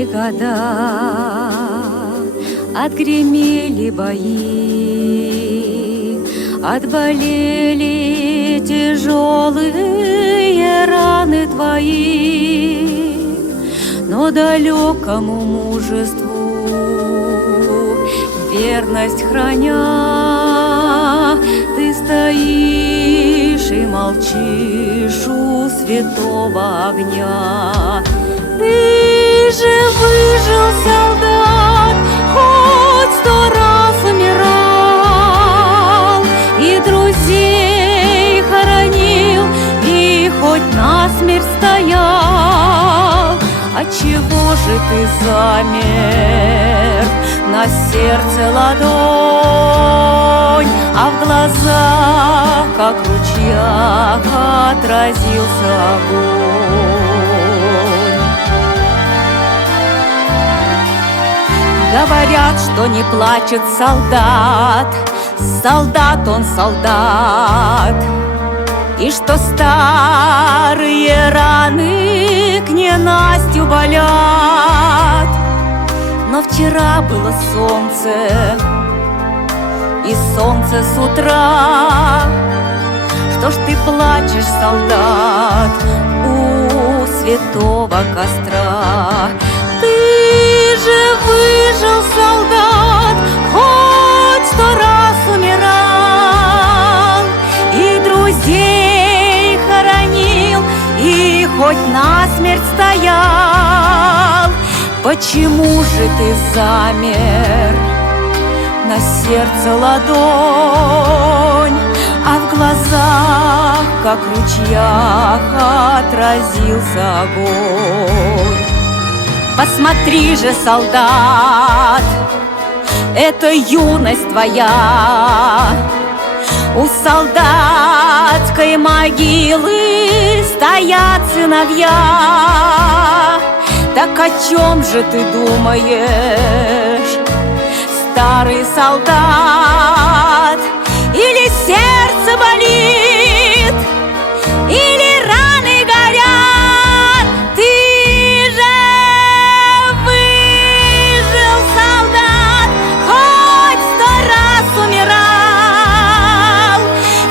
Пролетели года, отгремели бои, отболели тяжелые раны твои, но далекому мужеству верность храня, ты стоишь и молчишь у святого огня. Ты же выжил, солдат, хоть 100 раз умирал, и друзей хоронил, и хоть насмерть стоял. Отчего же ты замер? На сердце ладонь, а в глазах, как в ручьях, отразился огонь. Говорят, что не плачет солдат, солдат он солдат, и что старые раны к ненастью болят. Но вчера было солнце, и солнце с утра. Что ж ты плачешь, солдат, у святого костра? Ты же выжил, солдат, хоть 100 раз умирал, и друзей хоронил, и хоть насмерть стоял. Почему же ты замер? На сердце ладонь, а в глазах, как в ручьях, отразился огонь. Посмотри же, солдат, это юность твоя. У солдатской могилы стоят сыновья. Так о чем же ты думаешь, старый солдат? Или сердце болит, или раны горят? Ты же выжил, солдат, хоть 100 раз умирал,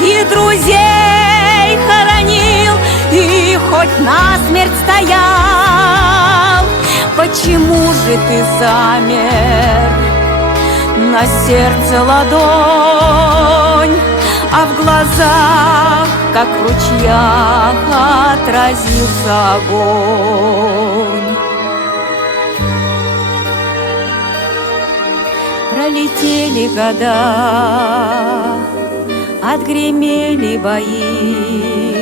и друзей хоронил, и хоть насмерть стоял. Почему же ты замер? На сердце ладонь, а в глазах, как в ручьях, отразился огонь. Пролетели года, отгремели бои,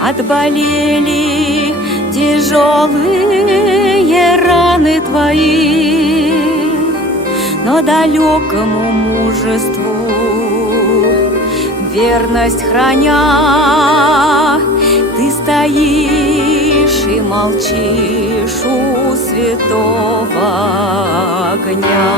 отболели тяжелые раны твои, но далекому мужеству верность храня, ты стоишь и молчишь у святого огня.